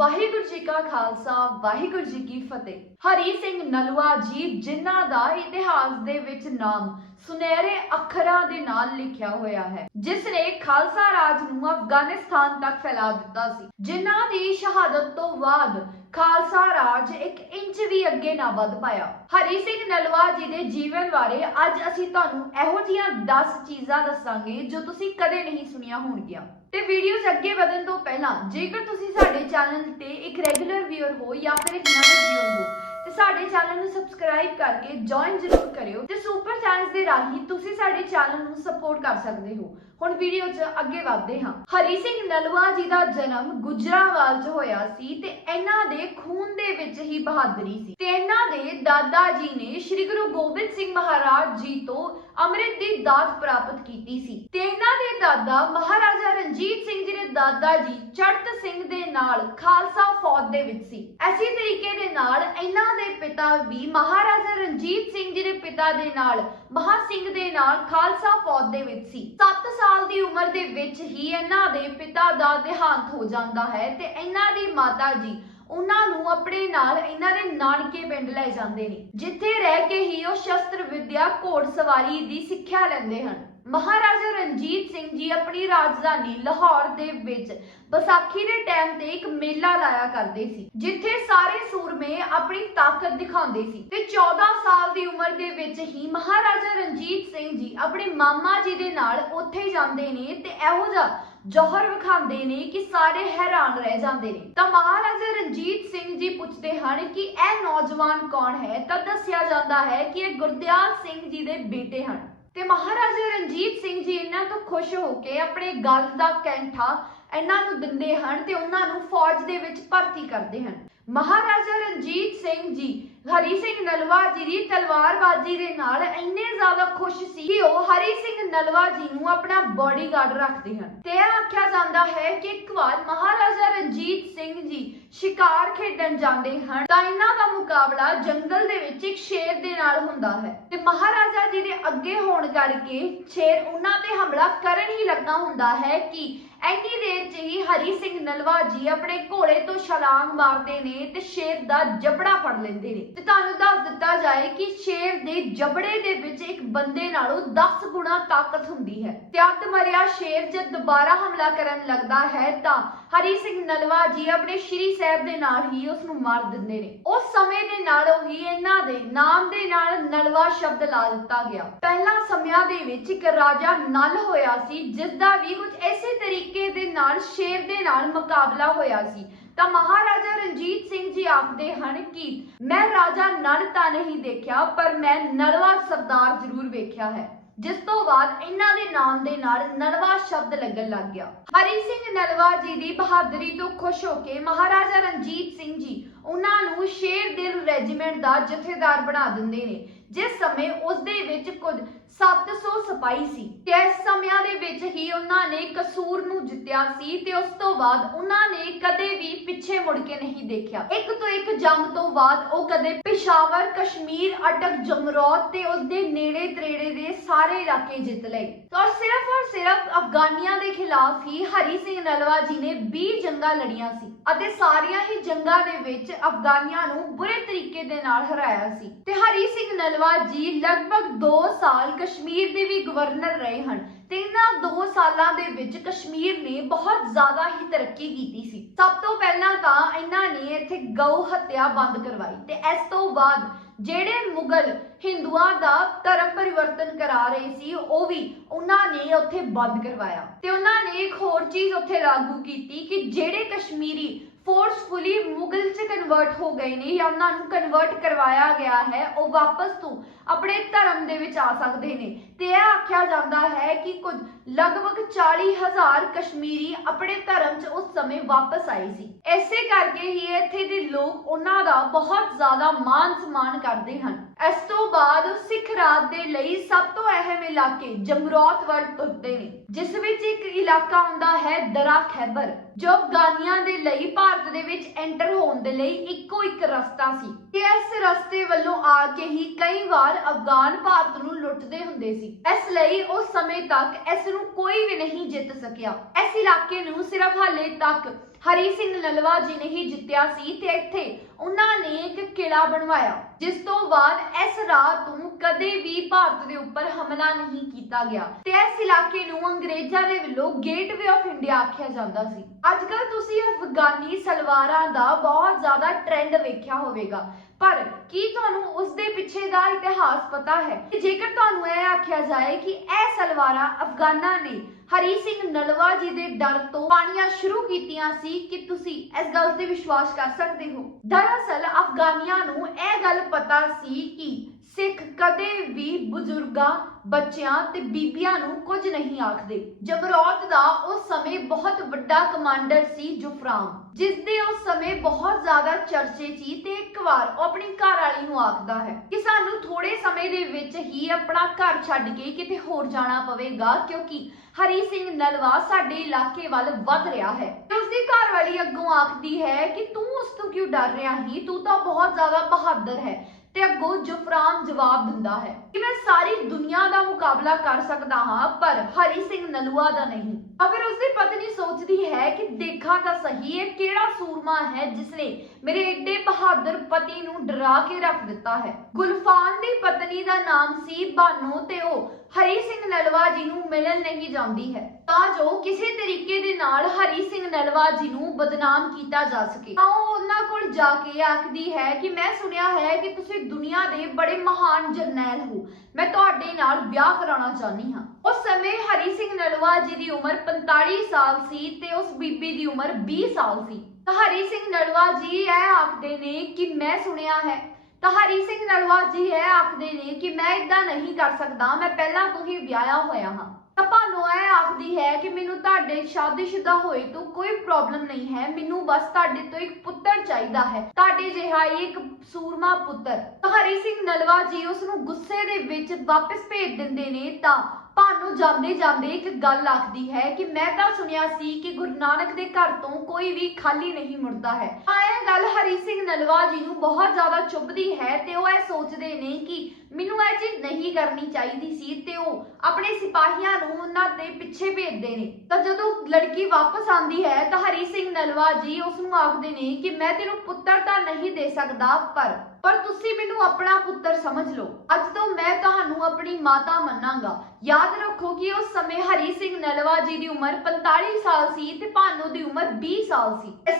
ਵਾਹਿਗੁਰੂ ਜੀ ਕਾ ਖਾਲਸਾ, ਵਾਹਿਗੁਰੂ ਜੀ ਕੀ ਫਤਿਹ। ਹਰੀ ਸਿੰਘ ਨਲਵਾ ਜੀ, ਜਿਨ੍ਹਾਂ ਦਾ ਇਤਿਹਾਸ ਦੇ ਵਿੱਚ ਨਾਮ ਸੁਨਹਿਰੇ ਅੱਖਰਾਂ ਦੇ ਨਾਲ ਲਿਖਿਆ ਹੋਇਆ ਹੈ, ਜਿਸ ਨੇ ਖਾਲਸਾ ਰਾਜ ਨੂੰ ਅਫਗਾਨਿਸਤਾਨ ਤੱਕ ਫੈਲਾ ਦਿੱਤਾ ਸੀ, ਜਿਨ੍ਹਾਂ ਦੀ ਸ਼ਹਾਦਤ ਤੋਂ ਬਾਅਦ ਖਾਲਸਾ ਰਾਜ ਇੱਕ ਇੰਚ ਵੀ ਅੱਗੇ ਨਾ ਵੱਧ ਪਾਇਆ। ਹਰੀ ਸਿੰਘ ਨਲਵਾ ਜੀ ਦੇ ਜੀਵਨ ਬਾਰੇ ਅੱਜ ਅਸੀਂ ਤੁਹਾਨੂੰ ਇਹੋ ਜਿਹੀਆਂ 10 ਚੀਜ਼ਾਂ ਦੱਸਾਂਗੇ ਜੋ ਤੁਸੀਂ ਕਦੇ ਨਹੀਂ ਸੁਣੀਆਂ ਹੋਣਗੀਆਂ। ਤੇ ਵੀਡੀਓਜ਼ ਅੱਗੇ ਵਧਣ ਤੋਂ ਪਹਿਲਾਂ ਜੇਕਰ ਤੁਸੀਂ ਸਾਡੇ ਚੈਨਲ ਤੇ ਇੱਕ ਰੈਗੂਲਰ ਵੀਅਰ ਹੋ ਜਾਂ ਫਿਰ ਇੱਕ ਨਵੇਂ ਵੀਅਰ ਹੋ ਤੇ ਸਾਡੇ ਚੈਨਲ ਨੂੰ ਸਬਸਕ੍ਰਾਈਬ ਕਰਕੇ ਜੁਆਇਨ ਜ਼ਰੂਰ ਕਰਿਓ ਤੇ ਸੁਪਰ ਚੈਨਲਸ ਦੇ ਰਾਹੀਂ ਤੁਸੀਂ ਸਾਡੇ ਚੈਨਲ ਨੂੰ ਸਪੋਰਟ ਕਰ ਸਕਦੇ ਹੋ। ਹੁਣ ਵੀਡੀਓ 'ਚ ਅੱਗੇ ਵਧਦੇ ਹਾਂ। ਹਰੀ ਸਿੰਘ ਨਲਵਾ ਜੀ ਦਾ ਜਨਮ ਗੁਜਰਾਵਾਲ 'ਚ ਹੋਇਆ ਸੀ ਤੇ ਇਹਨਾਂ ਦੇ ਖੂਨ ਦੇ ਵਿੱਚ ਹੀ ਬਹਾਦਰੀ ਸੀ। ਤੇ ਇਹਨਾਂ ਦੇ ਦਾਦਾ ਜੀ ਨੇ ਸ੍ਰੀ ਗੁਰੂ ਗੋਬਿੰਦ ਸਿੰਘ ਮਹਾਰਾਜ ਜੀ ਤੋਂ ਅੰਮ੍ਰਿਤ ਦੀ ਦਾਤ ਪ੍ਰਾਪਤ ਕੀਤੀ ਸੀ ਤੇ ਇਹਨਾਂ ਦੇ ਦਾਦਾ ਮਹਾਰਾਜਾ ਰਣਜੀਤ ਸਿੰਘ ਜੀ ਦੇ ਦਾਦਾ ਜੀ ਚੜਤ ਸਿੰਘ ਦੇ ਨਾਲ ਖਾਲਸਾ ਫੌਜ ਦੇ ਵਿੱਚ ਸੀ। ਐਸੀ ਤਰੀਕੇ ਦੇ ਨਾਲ ਇਹਨਾਂ ਦੇ ਪਿਤਾ ਵੀ ਮਹਾਰਾਜਾ ਰਣਜੀਤ ਸਿੰਘ ਜੀ ਦੇ ਪਿਤਾ ਦੇ ਨਾਲ, ਮਹਾ ਸਿੰਘ ਦੇ ਨਾਲ ਖਾਲਸਾ ਫੌਜ ਦੇ ਵਿੱਚ ਸੀ। 7 ਸਾਲ ਦੀ ਉਮਰ ਦੇ ਵਿੱਚ ਹੀ ਇਹਨਾਂ ਦੇ ਪਿਤਾ ਦਾ ਦੇਹਾਂਤ ਹੋ ਜਾਂਦਾ ਹੈ ਤੇ ਇਹਨਾਂ ਦੀ ਮਾਤਾ ਜੀ ਉਹਨਾਂ ਨੂੰ ਆਪਣੇ ਨਾਲ ਇਹਨਾਂ ਦੇ ਨਾਨਕੇ ਪਿੰਡ ਲੈ ਜਾਂਦੇ ਨੇ, ਜਿੱਥੇ ਰਹਿ ਕੇ ਹੀ ਉਹ ਸ਼ਸਤਰ ਵਿਦਿਆ ਘੋੜਸਵਾਰੀ ਦੀ ਸਿੱਖਿਆ ਲੈਂਦੇ ਹਨ। ਮਹਾਰਾਜਾ ਰਣਜੀਤ ਸਿੰਘ ਜੀ ਆਪਣੀ ਰਾਜਧਾਨੀ ਲਾਹੌਰ ਦੇ ਵਿੱਚ ਵਿਸਾਖੀ ਦੇ ਟਾਈਮ ਤੇ ਇੱਕ ਮੇਲਾ ਲਾਇਆ ਕਰਦੇ ਸੀ, ਜਿੱਥੇ ਸਾਰੇ ਸੂਰਮੇ ਆਪਣੀ ਤਾਕਤ ਦਿਖਾਉਂਦੇ ਸੀ ਤੇ 14 ਸਾਲ ਦੀ ਉਮਰ ਦੇ ਵਿੱਚ ਹੀ ਮਹਾਰਾਜਾ ਰਣਜੀਤ ਸਿੰਘ ਜੀ ਆਪਣੇ ਮਾਮਾ ਜੀ ਦੇ ਨਾਲ ਉੱਥੇ ਜਾਂਦੇ ਨੇ ਤੇ ਇਹੋ ਜਿਹਾ ਜੋਹਰ ਵਿਖਾਉਂਦੇ ਨੇ ਕਿ ਸਾਰੇ ਹੈਰਾਨ ਰਹਿ ਜਾਂਦੇ ਨੇ। ਤਾਂ ਮਹਾਰਾਜਾ ਰਣਜੀਤ ਸਿੰਘ ਜੀ ਪੁੱਛਦੇ ਹਨ ਕਿ ਇਹ ਨੌਜਵਾਨ ਕੌਣ ਹੈ? ਤਾਂ ਦੱਸਿਆ ਜਾਂਦਾ ਹੈ ਕਿ ਇਹ ਗੁਰਦਿਆਲ ਸਿੰਘ ਜੀ ਦੇ ਬੇਟੇ ਹਨ। ਤੇ ਮਹਾਰਾਜਾ ਰਣਜੀਤ ਸਿੰਘ ਜੀ ਇਹਨਾਂ ਤੋਂ ਖੁਸ਼ ਹੋ ਕੇ ਆਪਣੇ ਗੱਲ ਦਾ ਕੈਂਠਾ ਇਹਨਾਂ ਨੂੰ ਦਿੰਦੇ ਹਨ ਤੇ ਉਹਨਾਂ ਨੂੰ ਫੌਜ ਦੇ ਵਿੱਚ ਭਰਤੀ ਕਰਦੇ ਹਨ। ਮਹਾਰਾਜਾ ਰਣਜੀਤ ਸਿੰਘ ਜੀ, ਹਰੀ ਸਿੰਘ ਨਲਵਾ ਜੀ ਦੀ ਤਲਵਾਰਬਾਜ਼ੀ ਦੇ ਨਾਲ ਇੰਨੇ ਜ਼ਿਆਦਾ ਖੁਸ਼ ਸੀ ਕਿ ਉਹ ਹਰੀ ਸਿੰਘ ਨਲਵਾ ਜੀ ਨੂੰ ਆਪਣਾ ਬਾਡੀਗਾਰਡ ਰੱਖਦੇ ਹਨ। ਤੇ ਆਖਿਆ ਜਾਂਦਾ ਹੈ ਕਿ ਇੱਕ ਵਾਰ ਮਹਾਰਾਜਾ ਰਣਜੀਤ ਸਿੰਘ ਜੀ ਸ਼ਿਕਾਰ ਖੇਡਣ ਜਾਂਦੇ ਹਨ ਤਾਂ ਇਹਨਾਂ ਦਾ ਮੁਕਾਬਲਾ ਜੰਗਲ ਦੇ ਵਿੱਚ ਇੱਕ ਸ਼ੇਰ ਦੇ ਨਾਲ ਹੁੰਦਾ ਹੈ। ਤੇ ਮਹਾਰਾਜਾ ਜੀ ਦੇ ਅੱਗੇ ਹੋਣ ਕਰਕੇ ਸ਼ੇਰ ਉਹਨਾਂ ਤੇ ਹਮਲਾ ਕਰਨ ਹੀ ਲੱਗਾ ਹੁੰਦਾ ਹੈ ਕਿ ਐਨੀ ਦੇਰ 'ਚ ਹੀ ਹਰੀ ਸਿੰਘ ਨਲਵਾ ਜੀ ਆਪਣੇ ਘੋੜੇ ਤੋਂ ਛਲਾਂਗ ਮਾਰਦੇ ਨੇ ਤੇ ਸ਼ੇਰ ਦਾ ਜਬੜਾ ਫੜ ਲੈਂਦੇ ਨੇ। ਤੇ ਤੁਹਾਨੂੰ ਦੱਸ ਦਿੱਤਾ ਜਾਏ ਕਿ ਸ਼ੇਰ ਦੇ ਜਬੜੇ ਦੇ ਵਿੱਚ ਇੱਕ ਬੰਦੇ ਨਾਲੋਂ 10 ਗੁਣਾ ਤਾਕਤ ਹੁੰਦੀ ਹੈ। ਤੇ ਅੱਧ ਮਰਿਆ ਸ਼ੇਰ ਜਦ ਦੁਬਾਰਾ ਹਮਲਾ ਕਰਨ ਲੱਗਦਾ ਹੈ ਤਾਂ ਹਰੀ ਸਿੰਘ ਨਲਵਾ ਜੀ ਆਪਣੇ ਸ਼੍ਰੀ ਸਾਹਿਬ ਦੇ ਨਾਲ ਹੀ ਉਸ ਨੂੰ ਮਾਰ ਦਿੰਦੇ ਨੇ। ਉਸ ਸਮੇਂ ਦੇ ਨਾਲੋਂ ਹੀ ਇਹਨਾਂ ਦੇ ਨਾਮ ਦੇ ਨਾਲ ਨਲਵਾ ਸ਼ਬਦ ਲਾ ਦਿੱਤਾ ਗਿਆ। ਪਹਿਲਾਂ ਸਮਿਆਂ ਦੇ ਵਿੱਚ ਇੱਕ ਰਾਜਾ ਨਲ ਹੋਇਆ ਸੀ ਜਿਸ ਦਾ ਵੀ ਕੁਝ ਐਸੇ ਤਰੀਕੇ ਦੇ ਨਾਲ ਸ਼ੇਰ ਦੇ ਨਾਲ ਮੁਕਾਬਲਾ ਹੋਇਆ ਸੀ। ਤਾਂ ਮਹਾਰਾਜਾ ਰਣਜੀਤ ਸਿੰਘ ਜੀ ਆਖਦੇ ਹਨ ਕਿ ਮੈਂ ਰਾਜਾ ਨਲ ਤਾਂ ਨਹੀਂ ਦੇਖਿਆ, ਪਰ ਮੈਂ ਨਲਵਾ ਸਰਦਾਰ ਜ਼ਰੂਰ ਵੇਖਿਆ ਹੈ। ਜਿਸ ਤੋਂ ਬਾਅਦ ਇਹਨਾਂ ਦੇ ਨਾਮ ਦੇ ਨਾਲ ਨਲਵਾ ਸ਼ਬਦ ਲੱਗਣ ਲੱਗ ਗਿਆ। ਹਰੀ ਸਿੰਘ ਨਲਵਾ ਜੀ ਦੀ ਬਹਾਦਰੀ ਤੋਂ ਖੁਸ਼ ਹੋ ਕੇ ਮਹਾਰਾਜਾ ਰਣਜੀਤ ਸਿੰਘ ਜੀ ਉਹਨਾਂ ਨੂੰ ਸ਼ੇਰ ਦਿਲ ਰੈਜੀਮੈਂਟ ਦਾ ਜਥੇਦਾਰ ਬਣਾ ਦਿੰਦੇ ਨੇ। ਜਿਸ ਸਮੇਂ ਉਸ ਦੇ ਵਿੱਚ ਕੁਝ 700 ਸਿਪਾਹੀ ਸੀ ਤੇ ਇਸ ਸਮਿਆਂ ਦੇ ਵਿੱਚ ਹੀ ਉਹਨਾਂ ਨੇ ਕਸੂਰ ਨੂੰ ਜਿੱਤਿਆ ਸੀ ਤੇ ਉਸ ਤੋਂ ਬਾਅਦ ਉਹਨਾਂ ਨੇ ਕਦੇ ਵੀ ਪਿੱਛੇ ਮੁੜ ਕੇ ਨਹੀਂ ਦੇਖਿਆ। ਇੱਕ ਤੋਂ ਇੱਕ ਜੰਗ ਤੋਂ ਬਾਅਦ ਉਹ ਕਦੇ ਪਿਸ਼ਾਵਰ ਕਸ਼ਮੀਰ ਅਟਕ ਜਮਰੌਤ ਤੇ ਉਸ ਦੇ ਨੇੜੇ ਤੇੜੇ ਦੇ ਸਾਰੇ ਇਲਾਕੇ ਜਿੱਤ ਲਏ। ਔਰ ਸਿਰਫ ਔਰ ਸਿਰਫ ਅਫਗਾਨੀਆਂ ਦੇ ਖਿਲਾਫ ਹੀ ਹਰੀ ਸਿੰਘ ਨਲਵਾ ਜੀ ਨੇ 20 ਜੰਗਾਂ ਲੜੀਆਂ ਸੀ ਅਤੇ ਸਾਰੀਆਂ ਹੀ ਜੰਗਾਂ ਦੇ ਵਿੱਚ ਅਫਗਾਨੀਆਂ ਨੂੰ ਬੁਰੇ ਤਰੀਕੇ ਦੇ ਨਾਲ ਹਰਾਇਆ ਸੀ। ਤੇ ਹਰੀ ਸਿੰਘ ਨਲਵਾ ਜੀ ਲਗਭਗ 2 ਸਾਲ ਕਸ਼ਮੀਰ ਦੇ ਵੀ ਗਵਰਨਰ ਰਹੇ ਹਨ ਤੇ ਇਹਨਾਂ 2 ਸਾਲਾਂ ਦੇ ਵਿੱਚ ਕਸ਼ਮੀਰ ਨੇ ਬਹੁਤ ਜ਼ਿਆਦਾ ਹੀ ਤਰੱਕੀ ਕੀਤੀ ਸੀ। ਸਭ ਤੋਂ ਪਹਿਲਾਂ ਤਾਂ ਇਹਨਾਂ ਨੇ ਇੱਥੇ ਗਊ ਹੱਤਿਆ ਬੰਦ ਕਰਵਾਈ ਤੇ ਇਸ ਤੋਂ ਬਾਅਦ ਜਿਹੜੇ ਮੁਗਲ ਹਿੰਦੂਆਂ ਦਾ ਧਰਮ ਪਰਿਵਰਤਨ ਕਰਾ ਰਹੇ ਸੀ, ਉਹ ਵੀ ਉਹਨਾਂ ਨੇ ਉੱਥੇ ਬੰਦ ਕਰਵਾਇਆ। ਤੇ ਉਹਨਾਂ ਨੇ ਇੱਕ ਹੋਰ ਚੀਜ਼ ਉੱਥੇ ਲਾਗੂ ਕੀਤੀ ਕਿ ਜਿਹੜੇ ਕਸ਼ਮੀਰੀ ਫੋਰਸਫੁਲੀ ਮੁਗਲ ਚ ਕਨਵਰਟ ਹੋ ਗਏ ਨੇ ਜਾਂ ਉਹਨਾਂ ਨੂੰ ਕਨਵਰਟ ਕਰਵਾਇਆ ਗਿਆ ਹੈ, ਉਹ ਵਾਪਸ ਤੋਂ ਆਪਣੇ ਧਰਮ ਦੇ ਵਿੱਚ ਆ ਸਕਦੇ ਨੇ। ਤੇ ਇਹ ਆਖਿਆ ਜਾਂਦਾ ਹੈ ਕਿ ਕੁਝ ਲਗਭਗ 40000 ਕਸ਼ਮੀਰੀ ਆਪਣੇ ਧਰਮ 'ਚ ਉਸ ਸਮੇਂ ਵਾਪਸ ਆਏ ਸੀ। ਐਸੇ ਕਰਕੇ ਹੀ ਇੱਥੇ ਦੇ ਲੋਕ ਉਹਨਾਂ ਦਾ ਬਹੁਤ ਜ਼ਿਆਦਾ ਮਾਨ ਸਨਮਾਨ ਕਰਦੇ ਹਨ। ਇਸ ਤੋਂ ਬਾਅਦ ਸਿੱਖ ਰਾਜ ਦੇ ਲਈ ਸਭ ਤੋਂ ਅਹਿਮ ਇਲਾਕੇ ਜਮਰੌਤ ਵੱਲ ਤੁਰਦੇ ਨੇ, ਜਿਸ ਵਿੱਚ ਇੱਕ ਇਲਾਕਾ ਹੁੰਦਾ ਹੈ ਦਰਾ ਖੈਬਰ, ਜੋ ਅਫਗਾਨੀਆਂ ਦੇ ਲਈ ਭਾਰਤ ਦੇ ਵਿੱਚ ਐਂਟਰ ਹੋਣ ਦੇ ਲਈ ਇੱਕੋ ਇੱਕ ਰਸਤਾ ਸੀ। ਤੇ ਇਸ ਰਸਤੇ ਵੱਲੋਂ ਆ ਕੇ ਹੀ ਕਈ ਵਾਰ ਅਫਗਾਨ ਭਾਰਤ ਨੂੰ ਲੁੱਟਦੇ ਹੁੰਦੇ ਸੀ। ਇਸ ਲਈ ਉਸ ਸਮੇਂ ਤੱਕ ਇਸ ਨੂੰ ਕੋਈ ਵੀ ਨਹੀਂ ਜਿੱਤ ਸਕਿਆ। ਇਸ ਇਲਾਕੇ ਨੂੰ ਸਿਰਫ ਹਾਲੇ ਤੱਕ ਹਰੀ ਸਿੰਘ ਨਲਵਾ ਜੀ ਨੇ ਹੀ ਜਿੱਤਿਆ ਸੀ ਤੇ ਇੱਥੇ ਉਹਨਾਂ ਨੇ ਇੱਕ ਕਿਲਾ ਬਣਵਾਇਆ, ਜਿਸ ਤੋਂ ਬਾਅਦ ਇਸ ਰਾਤ ਤੋਂ ਕਦੇ ਵੀ ਭਾਰਤ ਦੇ ਉੱਪਰ ਹਮਲਾ ਨਹੀਂ ਕੀਤਾ ਗਿਆ। ਤੇ ਇਸ ਇਲਾਕੇ ਨੂੰ ਅੰਗਰੇਜ਼ਾਂ ਦੇ ਵੱਲੋਂ ਗੇਟਵੇ ਆਫ ਇੰਡੀਆ ਆਖਿਆ ਜਾਂਦਾ ਸੀ। ਅੱਜ ਕੱਲ ਤੁਸੀਂ ਅਫਗਾਨੀ ਸਲਵਾਰਾਂ ਦਾ ਬਹੁਤ ਜ਼ਿਆਦਾ ਟ੍ਰੈਂਡ ਵੇਖਿਆ ਹੋਵੇਗਾ। ਪਰ ਕੀ ਤੁਹਾਨੂੰ ਉਸ ਦੇ ਪਿੱਛੇ ਦਾ ਇਤਿਹਾਸ ਪਤਾ ਹੈ? ਜੇਕਰ ਤੁਹਾਨੂੰ ਇਹ ਆਖਿਆ ਜਾਏ ਕਿ ਇਹ ਸਲਵਾਰਾਂ ਅਫਗਾਨਾਂ ਨੇ ਹਰੀ ਸਿੰਘ ਨਲਵਾ ਜੀ ਦੇ ਡਰ ਤੋਂ ਪਾਣੀਆਂ ਸ਼ੁਰੂ ਕੀਤੀਆਂ ਸੀ, ਕਿ ਤੁਸੀਂ ਇਸ ਗੱਲ ਤੇ ਵਿਸ਼ਵਾਸ ਕਰ ਸਕਦੇ ਹੋ? ਦਰਅਸਲ ਅਫਗਾਨੀਆਂ ਨੂੰ ਇਹ ਗੱਲ ਪਤਾ ਸੀ ਕਿ ਸਿੱਖ ਕਦੇ ਵੀ ਬਜ਼ੁਰਗਾਂ, ਬੱਚਿਆਂ ਤੇ ਬੀਬੀਆਂ ਨੂੰ ਕੁਝ ਨਹੀਂ ਆਖਦੇ। ਜਮਰੌਤ ਦਾ ਉਸ ਸਮੇਂ ਬਹੁਤ ਵੱਡਾ ਕਮਾਂਡਰ ਸੀ ਜੁਫਰਾਮ ਜਿਸ ਦੇ ਉਸ ਸਮੇਂ ਬਹੁਤ ਜ਼ਿਆਦਾ ਚਰਚੇ ਸੀ ਤੇ ਇੱਕ ਵਾਰ ਉਹ ਆਪਣੀ ਘਰ ਵਾਲੀ ਨੂੰ ਆਖਦਾ ਹੈ ਕਿ ਸਾਨੂੰ ਥੋੜੇ ਸਮੇਂ ਦੇ ਵਿੱਚ ਹੀ ਆਪਣਾ ਘਰ ਛੱਡ ਕੇ ਕਿਤੇ ਹੋਰ ਜਾਣਾ ਪਵੇਗਾ, ਕਿਉਂਕਿ ਹਰੀ ਸਿੰਘ ਨਲਵਾ ਸਾਡੇ ਇਲਾਕੇ ਵੱਲ ਵੱਧ ਰਿਹਾ ਹੈ। ਤੇ ਉਸਦੀ ਘਰ ਵਾਲੀ ਅੱਗੋਂ ਆਖਦੀ ਹੈ ਕਿ ਤੂੰ ਉਸ ਤੋਂ ਕਿਉਂ ਡਰ ਰਿਹਾ ਹੀ ਤੂੰ ਤਾਂ ਬਹੁਤ ਜ਼ਿਆਦਾ ਬਹਾਦਰ ਹੈ। ਤੇ ਅੱਗੋਂ ਜੁਫਰਾਨ ਜਵਾਬ ਦਿੰਦਾ ਹੈ ਕਿ ਮੈਂ ਸਾਰੀ ਦੁਨੀਆ ਦਾ ਮੁਕਾਬਲਾ ਕਰ ਸਕਦਾ ਹਾਂ, ਪਰ ਹਰੀ ਸਿੰਘ ਨਲੂਆ ਦਾ ਨਹੀਂ। ਤਾਂ ਫਿਰ ਉਸਦੀ ਪਤਨੀ ਸੋਚਦੀ ਹੈ ਕਿ ਦੇਖਾਂ ਤਾਂ ਸਹੀ ਇਹ ਕਿਹੜਾ ਸੂਰਮਾ ਹੈ ਜਿਸਨੇ ਮੇਰੇ ਏਡੇ ਬਹਾਦਰ ਪਤੀ ਨੂੰ ਡਰਾ ਕੇ ਰੱਖ ਦਿੱਤਾ ਹੈ? ਗੁਲਫਾਨ ਦੀ ਪਤਨੀ ਦਾ ਨਾਮ ਸੀ ਬਾਨੋ ਤੇ ਉਹ ਹਰੀ ਸਿੰਘ ਨਲਵਾ ਜੀ ਨੂੰ ਮਿਲਣ ਨਹੀਂ ਜਾਂਦੀ ਹੈ। ਤਾਂ ਜੋ ਕਿਸੇ ਤਰੀਕੇ ਦੇ ਨਾਲ ਹਰੀ ਸਿੰਘ ਨਲਵਾ ਜੀ ਨੂੰ ਬਦਨਾਮ ਕੀਤਾ ਜਾ ਸਕੇ। ਤਾਂ ਉਹ ਉਹਨਾਂ ਕੋਲ ਜਾ ਕੇ ਆਖਦੀ ਹੈ ਕਿ ਮੈਂ ਸੁਣਿਆ ਹੈ ਕਿ ਤੁਸੀਂ ਦੁਨੀਆ ਦੇ ਬੜੇ ਮਹਾਨ ਜਰਨੈਲ ਹੋ। ਮੈਂ ਤੁਹਾਡੇ ਨਾਲ ਵਿਆਹ ਕਰਾਉਣਾ ਚਾਹੁੰਦੀ ਹਾਂ। ਉਸ ਸਮੇਂ ਹਰੀ ਸਿੰਘ ਨਲਵਾ ਜੀ ਦੀ ਉਮਰ 45 ਸਾਲ ਸੀ ਤੇ ਉਸ ਬੀਬੀ ਦੀ ਉਮਰ 20 ਸਾਲ ਸੀ। ਤਾਂ ਹਰੀ ਸਿੰਘ ਨਲਵਾ ਜੀ ਇਹ ਆਖਦੇ ਨੇ ਕਿ ਮੈਂ ਸੁਣਿਆ ਹੈ। ਤਾਂ ਹਰੀ ਸਿੰਘ ਨਲਵਾ ਜੀ ਇਹ ਆਖਦੇ ਨੇ ਕਿ ਮੈਂ ਇਦਾਂ ਨਹੀਂ ਕਰ ਸਕਦਾ, ਮੈਂ ਪਹਿਲਾਂ ਤੋਂ ਹੀ ਵਿਆਹਿਆ ਹੋਇਆ ਹਾਂ। ਤਾਂ ਭਾਨੋ ਇਹ ਆਖਦੀ ਹੈ ਮੈਨੂੰ ਤੁਹਾਡੇ ਸ਼ਾਦੀशुदा ਹੋਏ ਤੋਂ ਕੋਈ ਪ੍ਰੋਬਲਮ ਨਹੀਂ ਹੈ। ਮੈਨੂੰ ਬਸ ਤੁਹਾਡੇ ਤੋਂ ਇੱਕ ਪੁੱਤਰ ਚਾਹੀਦਾ ਹੈ। ਤੁਹਾਡੇ ਜਿਹਾ ਹੀ ਇੱਕ ਸੂਰਮਾ ਪੁੱਤਰ। ਹਰੀ ਸਿੰਘ ਨਲਵਾ ਜੀ ਉਸ ਨੂੰ ਗੁੱਸੇ ਦੇ ਵਿੱਚ ਵਾਪਸ ਭੇਜ ਦਿੰਦੇ ਨੇ ਤਾਂ ਭਾਨੋ ਜਾਂਦੇ ਜਾਂਦੇ ਇੱਕ ਗੱਲ ਆਖਦੀ ਹੈ ਕਿ ਮੈਂ ਤਾਂ ਸੁਣਿਆ ਸੀ ਕਿ ਗੁਰੂ ਨਾਨਕ ਦੇ ਘਰ ਤੋਂ ਕੋਈ ਵੀ ਖਾਲੀ ਨਹੀਂ ਮੁੜਦਾ ਹੈ। ਤਾਂ ਇਹ ਗੱਲ ਹਰੀ ਸਿੰਘ ਨਲਵਾ ਜੀ ਨੂੰ ਬਹੁਤ ਜ਼ਿਆਦਾ ਚੁੱਭਦੀ ਹੈ ਤੇ ਉਹ ਇਹ ਸੋਚਦੇ ਨੇ ਕਿ ਮੈਨੂੰ ਇਹ ਚੀਜ਼ ਨਹੀਂ ਕਰਨੀ ਚਾਹੀਦੀ ਸੀ ਤੇ ਉਹ ਆਪਣੇ ਸਿਪਾਹੀਆਂ ਨੂੰ ਉਹਨਾਂ ਦੇ ਪਿੱਛੇ ਭੇਜਦੇ ਨੇ। ਤਾਂ ਜਦੋਂ ਲੜਕੀ ਵਾਪਸ ਆਂਦੀ ਹੈ ਤਾਂ ਹਰੀ ਸਿੰਘ ਨਲਵਾ ਜੀ ਉਸ ਨੂੰ ਆਖਦੇ ਨੇ ਕਿ ਮੈਂ ਤੈਨੂੰ ਪੁੱਤਰ ਤਾਂ ਨਹੀਂ ਦੇ ਸਕਦਾ, ਪਰ ਪਰ ਤੁਸੀਂ ਮੈਨੂੰ ਆਪਣਾ ਪੁੱਤਰ ਸਮਝ ਲਓ। ਅੱਜ ਤੋਂ ਮੈਂ ਤੁਹਾਨੂੰ ਆਪਣੀ ਮਾਤਾ ਮੰਨਾਂਗਾ। ਯਾਦ ਰੱਖੋ ਕਿ ਉਸ ਸਮੇਂ ਹਰੀ ਸਿੰਘ ਨਲਵਾ ਜੀ ਦੀ ਉਮਰ 45 ਸਾਲ ਸੀ ਤੇ ਭਾਨੋ ਦੀ ਉਮਰ 20 ਸਾਲ ਸੀ। ਇਸ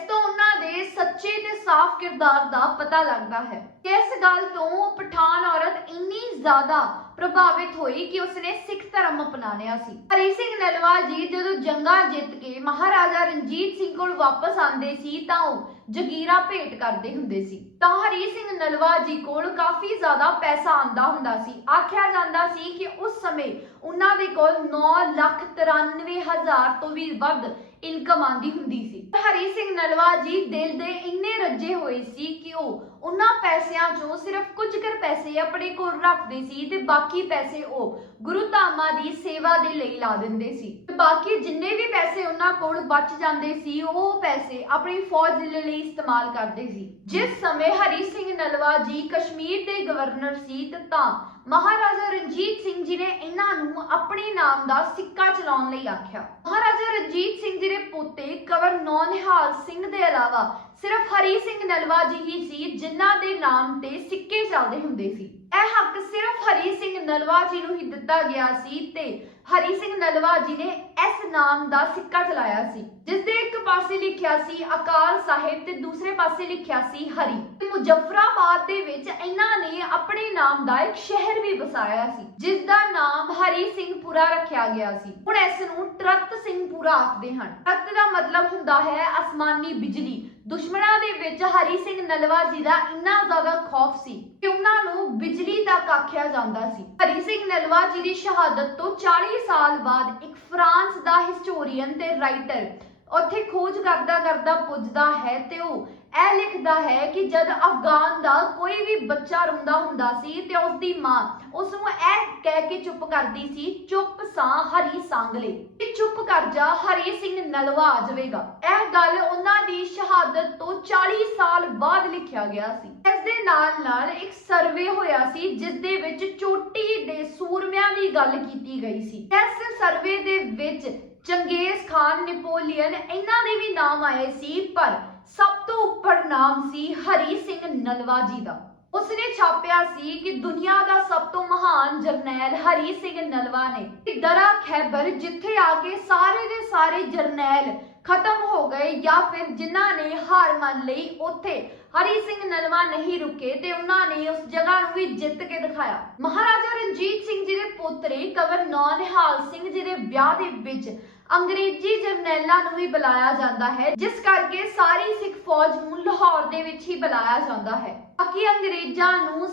ਦੇ ਸੱਚੇ ਤੇ ਸਾਫ਼ ਕਿਰਦਾਰ ਦਾ ਪਤਾ ਲੱਗਦਾ ਹੈ। ਇਸ ਗੱਲ ਤੋਂ ਪਠਾਨ ਔਰਤ ਇੰਨੀ ਜ਼ਿਆਦਾ ਪ੍ਰਭਾਵਿਤ ਹੋਈ ਕਿ ਉਸਨੇ ਸਿੱਖ ਧਰਮ ਅਪਣਾ ਲਿਆ ਸੀ। ਹਰੀ ਸਿੰਘ ਨਲਵਾ ਜੀ, ਜਦੋਂ ਜੰਗਾਂ ਜਿੱਤ ਕੇ ਮਹਾਰਾਜਾ ਰਣਜੀਤ ਸਿੰਘ ਕੋਲ ਵਾਪਸ ਆਉਂਦੇ ਸੀ, ਤਾਂ ਉਹ ਜਗੀਰਾ ਭੇਟ ਕਰਦੇ ਹੁੰਦੇ ਸੀ। ਤਾਂ ਹਰੀ ਸਿੰਘ ਨਲਵਾ ਜੀ ਕੋਲ ਕਾਫੀ ਜ਼ਿਆਦਾ ਪੈਸਾ ਆਂਦਾ ਹੁੰਦਾ ਸੀ। ਆਖਿਆ ਜਾਂਦਾ ਸੀ ਕਿ ਉਸ ਸਮੇਂ ਉਹਨਾਂ ਦੇ ਕੋਲ 9 ਲੱਖ 93 ਹਜ਼ਾਰ ਤੋਂ ਵੀ ਵੱਧ ਇਨਕਮ ਆਂਦੀ ਹੁੰਦੀ ਸੀ। ਹਰੀ ਸਿੰਘ ਨਲਵਾ ਜੀ ਦਿਲ ਦੇ ਇੰਨੇ ਰੱਜੇ ਹੋਏ ਸੀ ਕਿ ਉਹ ਉਹਨਾਂ ਪੈਸਿਆਂ ਚੋਂ ਸਿਰਫ ਕੁਝ ਕਰ ਪੈਸੇ ਆਪਣੇ ਕੋਲ ਰੱਖਦੇ ਸੀ ਤੇ ਬਾਕੀ ਪੈਸੇ ਉਹ ਗੁਰੂ ਧਾਮਾਂ ਦੀ ਸੇਵਾ ਦੇ ਲਈ ਲਾ ਦਿੰਦੇ ਸੀ। ਬਾਕੀ ਜਿੰਨੇ ਵੀ ਪੈਸੇ ਉਹਨਾਂ ਕੋਲ ਬਚ ਜਾਂਦੇ ਸੀ, ਉਹ ਪੈਸੇ ਆਪਣੀ ਫੌਜ ਦੇ ਲਈ ਇਸਤੇਮਾਲ ਕਰਦੇ ਸੀ। ਜਿਸ ਸਮੇਂ ਹਰੀ ਸਿੰਘ ਨਲਵਾ ਜੀ ਕਸ਼ਮੀਰ ਦੇ ਗਵਰਨਰ ਸੀ, ਤਾਂ ਮਹਾਰਾਜਾ ਰਣਜੀਤ ਸਿੰਘ ਜੀ ਨੇ ਇਹਨਾਂ ਨੂੰ ਆਪਣੇ ਨਾਮ ਦਾ ਸਿੱਕਾ ਚਲਾਉਣ ਲਈ ਆਖਿਆ। ਮਹਾਰਾਜਾ ਰਣਜੀਤ ਸਿੰਘ ਜੀ ਦੇ ਪੋਤੇ ਕਵਰ ਨੌਨਿਹਾਲ ਸਿੰਘ ਦੇ ਇਲਾਵਾ ਸਿਰਫ ਹਰੀ ਸਿੰਘ ਨਲਵਾ ਜੀ ਹੀ ਸੀ, ਜਿਨ੍ਹਾਂ ਦੇ ਨਾਮ ਤੇ ਸਿੱਕੇ ਚੱਲਦੇ ਹੁੰਦੇ ਸੀ। ਇਹ ਹੱਕ ਸਿਰਫ ਹਰੀ ਸਿੰਘ ਨਲਵਾ ਜੀ ਨੂੰ ਹੀ ਦਿੱਤਾ ਗਿਆ ਸੀ ਤੇ ਹਰੀ ਸਿੰਘ ਨਲਵਾ ਜੀ ਨੇ ਇਸ ਨਾਮ ਦਾ ਸਿੱਕਾ ਚਲਾਇਆ ਸੀ ਜਿਸ ਦੇ ਇੱਕ ਪਾਸੇ ਲਿਖਿਆ ਸੀ ਅਕਾਲ ਸਾਹਿਬ ਤੇ ਦੂਸਰੇ ਪਾਸੇ ਲਿਖਿਆ ਸੀ ਹਰੀ। ਮੁਜ਼ੱਫਰਾਬਾਦ ਦੇ ਵਿੱਚ ਇਹਨਾਂ ਨੇ ਆਪਣੇ ਨਾਮ ਦਾ ਇੱਕ ਸ਼ਹਿਰ ਵੀ ਵਸਾਇਆ ਸੀ ਜਿਸ ਦਾ ਨਾਮ ਹਰੀ ਸਿੰਘਪੁਰਾ ਰੱਖਿਆ ਗਿਆ ਸੀ। ਹੁਣ ਇਸ ਨੂੰ ਤਰਤ ਸਿੰਘਪੁਰਾ ਆਖਦੇ ਹਨ। ਤਰਤ ਦਾ ਮਤਲਬ ਹੁੰਦਾ ਹੈ ਅਸਮਾਨੀ ਬਿਜਲੀ। ਦੁਸ਼ਮਣਾਂ ਦੇ ਵਿੱਚ ਹਰੀ ਸਿੰਘ ਨਲਵਾ ਜੀ ਦਾ ਇੰਨਾ ਜ਼ਿਆਦਾ ਖੌਫ ਸੀ ਕਿ ਉਹਨਾਂ ਨੂੰ ਬਿਜਲੀ ਤੱਕ ਆਖਿਆ ਜਾਂਦਾ ਸੀ। ਹਰੀ ਸਿੰਘ ਨਲਵਾ ਜੀ ਦੀ ਸ਼ਹਾਦਤ ਤੋਂ 40 ਸਾਲ ਬਾਅਦ ਇੱਕ ਫਰਾਂਸ ਦਾ ਹਿਸਟੋਰੀਅਨ ਤੇ ਰਾਈਟਰ ਉੱਥੇ ਖੋਜ ਕਰਦਾ ਕਰਦਾ ਪੁੱਜਦਾ ਹੈ ਤੇ ਉਹ ਇਹ ਲਿਖਦਾ ਹੈ ਕਿ ਜਦ ਅਫਗਾਨ ਦਾ ਕੋਈ ਵੀ ਬੱਚਾ ਰੋਂਦਾ ਹੁੰਦਾ ਸੀ ਤੇ ਉਸ ਦੀ ਮਾਂ ਉਸ ਨੂੰ ਇਹ ਕਹਿ ਕੇ ਚੁੱਪ ਕਰਦੀ ਸੀ, ਚੁੱਪ ਸਾਂ, ਹਰੀ ਸੰਗਲੇ ਕਿ ਚੁੱਪ ਕਰ ਜਾ, ਹਰੀ ਸਿੰਘ ਨਲਵਾ ਆ ਜਾਵੇਗਾ। ਇਹ ਗੱਲ ਉਹਨਾਂ ਦੀ ਸ਼ਹਾਦਤ ਤੋਂ 40 ਸਾਲ ਬਾਅਦ ਲਿਖਿਆ ਗਿਆ ਸੀ। ਇਸ ਦੇ ਨਾਲ ਨਾਲ ਇੱਕ ਸਰਵੇ ਹੋਇਆ ਸੀ, ਜਿਸ ਦੇ ਵਿੱਚ ਚੋਟੀ ਦੇ ਸੂਰਮਿਆਂ ਦੀ ਗੱਲ ਕੀਤੀ ਗਈ ਸੀ। ਇਸ ਸਰਵੇ ਦੇ ਵਿੱਚ ਚੰਗੇਜ਼ ਖਾਨ, ਨੈਪੋਲੀਅਨ, ਇਹਨਾਂ ਦੇ ਵੀ ਨਾਮ ਆਏ ਸੀ, ਪਰ ਸਭ ਤੋਂ ਉੱਪਰ ਨਾਮ ਸੀ ਹਰੀ ਸਿੰਘ ਨਲਵਾ ਜੀ ਦਾ। ਉਸਨੇ ਛਾਪਿਆ ਸੀ ਕਿ ਦੁਨੀਆ ਦਾ ਸਭ ਤੋਂ ਮਹਾਨ ਜਰਨੈਲ ਹਰੀ ਸਿੰਘ ਨਲਵਾ ਨੇ। ਦਰਾ ਖੈਬਰ ਜਿੱਥੇ ਆ ਕੇ ਸਾਰੇ ਦੇ ਸਾਰੇ ਜਰਨੈਲ ਖਤਮ ਹੋ ਗਏ ਜਾਂ ਫਿਰ ਜਿਨ੍ਹਾਂ ਨੇ ਹਾਰ ਮੰਨ ਲਈ, ਉੱਥੇ ਹਰੀ ਸਿੰਘ ਨਲਵਾ ਨਹੀਂ ਰੁਕੇ ਤੇ ਉਹਨਾਂ ਨੇ ਉਸ ਜਗ੍ਹਾ ਨੂੰ ਵੀ ਜਿੱਤ ਕੇ ਦਿਖਾਇਆ। ਮਹਾਰਾਜਾ ਰਣਜੀਤ ਸਿੰਘ ਜੀ ਦੇ ਪੋਤਰੇ ਕਵਰ ਨੌ ਨਿਹਾਲ ਸਿੰਘ ਜੀ ਦੇ ਵਿਆਹ ਦੇ ਵਿੱਚ ਅੰਗਰੇਜ਼ੀ ਜਰਨੈਲਾਂ ਨੂੰ ਵੀ ਬੁਲਾਇਆ ਜਾਂਦਾ ਹੈ, ਜਿਸ ਕਰਕੇ ਸਾਰੀ ਸਿੱਖ ਫੌਜ ਨੂੰ ਲਾਹੌਰ ਦੇ ਵਿੱਚ ਹੀ ਬੁਲਾਇਆ ਜਾਂਦਾ ਹੈ। ਤਾਂ ਕਿ ਅੰਗਰੇਜ਼ਾਂ ਨੂੰ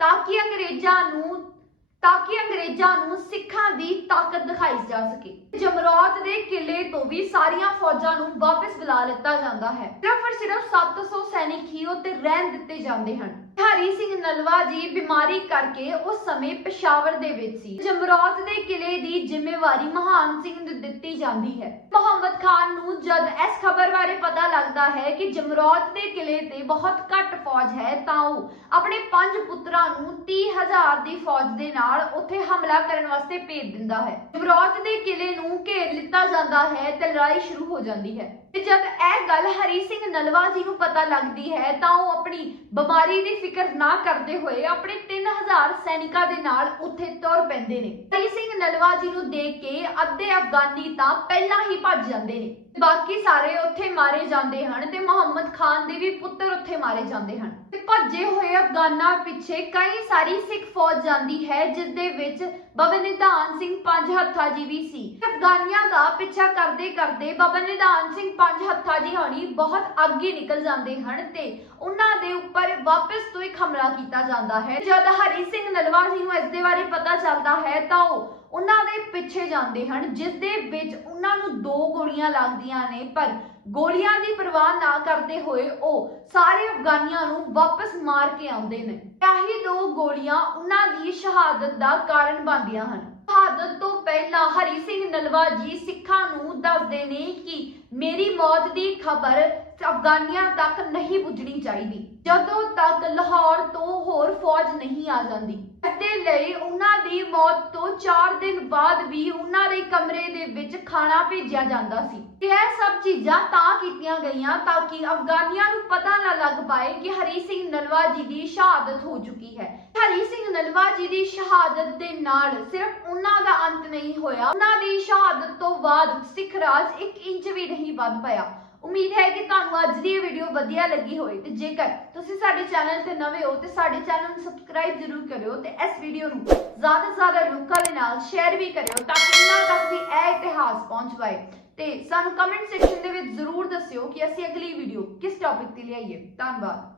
ਤਾਂ ਕਿ ਅੰਗਰੇਜ਼ਾਂ ਨੂੰ, ਤਾਂ ਕਿ ਅੰਗਰੇਜ਼ਾਂ ਨੂੰ ਸਿੱਖਾਂ ਦੀ ਤਾਕਤ ਦਿਖਾਈ ਜਾ ਸਕੇ। ਜਮਰੌਤ ਦੇ ਕਿਲੇ ਤੋਂ ਵੀ ਸਾਰੀਆਂ ਫੌਜਾਂ ਨੂੰ ਵਾਪਸ ਬੁਲਾ ਲਿੱਤਾ ਜਾਂਦਾ ਹੈ। ਸਿਰਫ ਔਰ ਸਿਰਫ 700 ਸੈਨਿਕ ਹੀ ਉੱਤੇ ਰਹਿਣ ਦਿੱਤੇ ਜਾਂਦੇ ਹਨ। ਹਰੀ ਸਿੰਘ ਨਲਵਾ ਜੀ ਬਿਮਾਰੀ ਕਰਕੇ ਉਸ ਸਮੇਂ ਪਸ਼ਾਵਰ ਦੇ ਵਿੱਚ ਸੀ। ਜਮਰੌਦ ਦੇ ਕਿਲੇ ਦੀ ਜ਼ਿੰਮੇਵਾਰੀ ਮਹਾਨ ਸਿੰਘ ਨੂੰ ਦਿੱਤੀ ਜਾਂਦੀ ਹੈ। ਮੁਹੰਮਦ ਖਾਨ ਨੂੰ ਜਦ ਇਸ ਖਬਰ ਬਾਰੇ ਪਤਾ ਲੱਗਦਾ ਹੈ ਕਿ ਜਮਰੌਤ ਦੇ ਕਿਲੇ ਤੇ ਬਹੁਤ ਘੱਟ ਫੌਜ ਹੈ, ਤਾਂ ਉਹ ਆਪਣੇ ਪੰਜ ਪੁੱਤਰਾਂ ਨੂੰ 30000 ਦੀ ਫੌਜ ਦੇ ਨਾਲ ਉੱਥੇ ਹਮਲਾ ਕਰਨ ਵਾਸਤੇ ਭੇਜ ਦਿੰਦਾ ਹੈ। ਜਮਰੌਤ ਦੇ ਕਿਲੇ ਨੂੰ ਘੇਰ ਲਿੱਤਾ ਜਾਂਦਾ ਹੈ ਤੇ ਲੜਾਈ ਸ਼ੁਰੂ ਹੋ ਜਾਂਦੀ ਹੈ। ਤੇ ਜਦ ਇਹ ਗੱਲ ਹਰੀ ਸਿੰਘ ਨਲਵਾ ਜੀ ਨੂੰ ਪਤਾ ਲੱਗਦੀ ਹੈ, ਤਾਂ ਉਹ ਆਪਣੀ ਬਿਮਾਰੀ ਦੀ ਫਿਕਰ ਨਾ ਕਰਦੇ ਹੋਏ ਆਪਣੇ 3000 ਸੈਨਿਕਾਂ ਦੇ ਨਾਲ ਉੱਥੇ ਤੁਰ ਪੈਂਦੇ ਨੇ। ਹਰੀ ਸਿੰਘ ਨਲਵਾ ਜੀ ਨੂੰ ਦੇਖ ਕੇ ਅੱਧੇ ਅਫਗਾਨੀ ਤਾਂ ਪਹਿਲਾਂ ਹੀ ਭੱਜ ਜਾਂਦੇ ਨੇ। ਬਾਕੀ ਸਾਰੇ ਉੱਥੇ ਮਾਰੇ ਜਾਂਦੇ ਹਨ ਤੇ ਮੁਹੰਮਦ ਖਾਨ ਦੇ ਵੀ ਪੁੱਤਰ ਉੱਥੇ ਮਾਰੇ ਜਾਂਦੇ ਹਨ। ਭੱਜੇ ਹੋਏ ਅਫਗਾਨਾਂ ਪਿੱਛੇ ਕਈ ਸਾਰੀ ਸਿੱਖ ਫੌਜ ਜਾਂਦੀ ਹੈ ਜਿਸ ਦੇ ਵਿੱਚ ਬਾਬਾ ਨਿਧਾਨ ਸਿੰਘ ਪੰਜ ਹੱਥਾ ਜੀ ਵੀ ਸੀ। ਅਫਗਾਨੀਆਂ ਦਾ ਪਿੱਛਾ ਕਰਦੇ ਕਰਦੇ ਬਾਬਾ ਨਿਧਾਨ ਸਿੰਘ ਪੰਜ ਹੱਥਾ ਜੀ ਹੋਣੀ ਬਹੁਤ ਅੱਗੇ ਨਿਕਲ ਜਾਂਦੇ ਹਨ ਤੇ ਉਹਨਾਂ ਦੇ ਉੱਪਰ ਵਾਪਸ ਤੋਂ ਇੱਕ ਹਮਲਾ ਕੀਤਾ ਜਾਂਦਾ ਹੈ। ਜਦ ਹਰੀ ਸਿੰਘ ਨਲਵਾ ਜੀ ਨੂੰ ਇਸ ਦੇ ਬਾਰੇ ਪਤਾ ਚੱਲਦਾ ਹੈ ਤਾਂ ਉਹ ਉਹਨਾਂ ਦੇ ਪਿੱਛੇ ਜਾਂਦੇ ਹਨ ਜਿਸ ਦੇ ਵਿੱਚ ਉਹਨਾਂ ਨੂੰ ਦੋ ਗੋਲੀਆਂ ਲੱਗਦੀਆਂ ਨੇ, ਪਰ ਗੋਲੀਆਂ ਦੀ ਪਰਵਾਹ ਨਾ ਕਰਦੇ ਹੋਏ ਉਹ ਸਾਰੇ ਅਫਗਾਨੀਆਂ ਨੂੰ ਵਾਪਸ ਮਾਰ ਕੇ ਆਉਂਦੇ ਨੇ। ਆਹੀ ਦੋ ਗੋਲੀਆਂ ਉਹਨਾਂ ਦੀ ਸ਼ਹਾਦਤ ਦਾ ਕਾਰਨ ਬਣਦੀਆਂ ਹਨ। ਸ਼ਹਾਦਤ ਤੋਂ ਪਹਿਲਾਂ ਹਰੀ ਸਿੰਘ ਨਲਵਾ ਜੀ ਸਿੱਖਾਂ ਨੂੰ ਦੱਸਦੇ ਨੇ ਕਿ ਮੇਰੀ ਮੌਤ ਦੀ ਖਬਰ ਅਫਗਾਨੀਆਂ ਤੱਕ ਨਹੀਂ ਪੁੱਜਣੀ ਚਾਹੀਦੀ। ਜਦੋਂ ਤੱਕ ਲਾਹੌਰ ਤੋਂ ਹੋਰ ਫੌਜ ਨਹੀਂ ਆ ਜਾਂਦੀ। ਇਸਦੇ ਲਈ ਉਹਨਾਂ ਦੀ ਮੌਤ ਤੋਂ 4 ਦਿਨ ਬਾਅਦ ਵੀ ਉਹਨਾਂ ਦੇ ਕਮਰੇ ਦੇ ਵਿੱਚ ਖਾਣਾ ਭੇਜਿਆ ਜਾਂਦਾ ਸੀ। ਤੇ ਇਹ ਸਭ ਚੀਜ਼ਾਂ ਤਾਂ ਕੀਤੀਆਂ ਗਈਆਂ ਤਾਂ ਕਿ ਅਫਗਾਨੀਆਂ ਨੂੰ ਪਤਾ ਨਾ ਲੱਗ ਪਾਏ ਕਿ ਹਰੀ ਸਿੰਘ ਨਲਵਾ ਜੀ ਦੀ ਸ਼ਹਾਦਤ ਹੋ ਚੁੱਕੀ ਹੈ। ਹਰੀ ਸਿੰਘ ਨਲਵਾ ਜੀ ਦੀ ਸ਼ਹਾਦਤ ਦੇ ਨਾਲ ਸਿਰਫ ਉਹਨਾਂ ਦਾ ਅੰਤ ਨਹੀਂ ਹੋਇਆ। ਉਹਨਾਂ ਦੀ ਸ਼ਹਾਦਤ ਤੋਂ ਬਾਅਦ ਸਿੱਖ ਰਾਜ 1 ਇੰਚ ਵੀ ਨਹੀਂ ਵੱਧ ਪਿਆ। ਉਮੀਦ ਹੈ ਕਿ ਤੁਹਾਨੂੰ ਅੱਜ ਦੀ ਇਹ ਵੀਡੀਓ ਵਧੀਆ ਲੱਗੀ ਹੋਵੇ ਤੇ ਜੇਕਰ ਤੁਸੀਂ ਸਾਡੇ ਚੈਨਲ ਤੇ ਨਵੇਂ ਹੋ ਤੇ ਸਾਡੇ ਚੈਨਲ ਨੂੰ ਸਬਸਕ੍ਰਾਈਬ ਜ਼ਰੂਰ ਕਰਿਓ ਤੇ ਇਸ ਵੀਡੀਓ ਨੂੰ ਜ਼ਿਆਦਾ ਤੋਂ ਜ਼ਿਆਦਾ ਲੋਕਾਂ ਦੇ ਨਾਲ ਸ਼ੇਅਰ ਵੀ ਕਰਿਓ ਤਾਂ ਕਿ ਉਹਨਾਂ ਤੱਕ ਵੀ ਇਹ ਇਤਿਹਾਸ ਪਹੁੰਚ ਪਾਏ। ਤੇ ਸਾਨੂੰ ਕਮੈਂਟ ਸੈਕਸ਼ਨ ਦੇ ਵਿੱਚ ਜ਼ਰੂਰ ਦੱਸਿਓ ਕਿ ਅਸੀਂ ਅਗਲੀ ਵੀਡੀਓ ਕਿਸ ਟੌਪਿਕ ਤੇ ਲਿਆਈਏ। ਧੰਨਵਾਦ।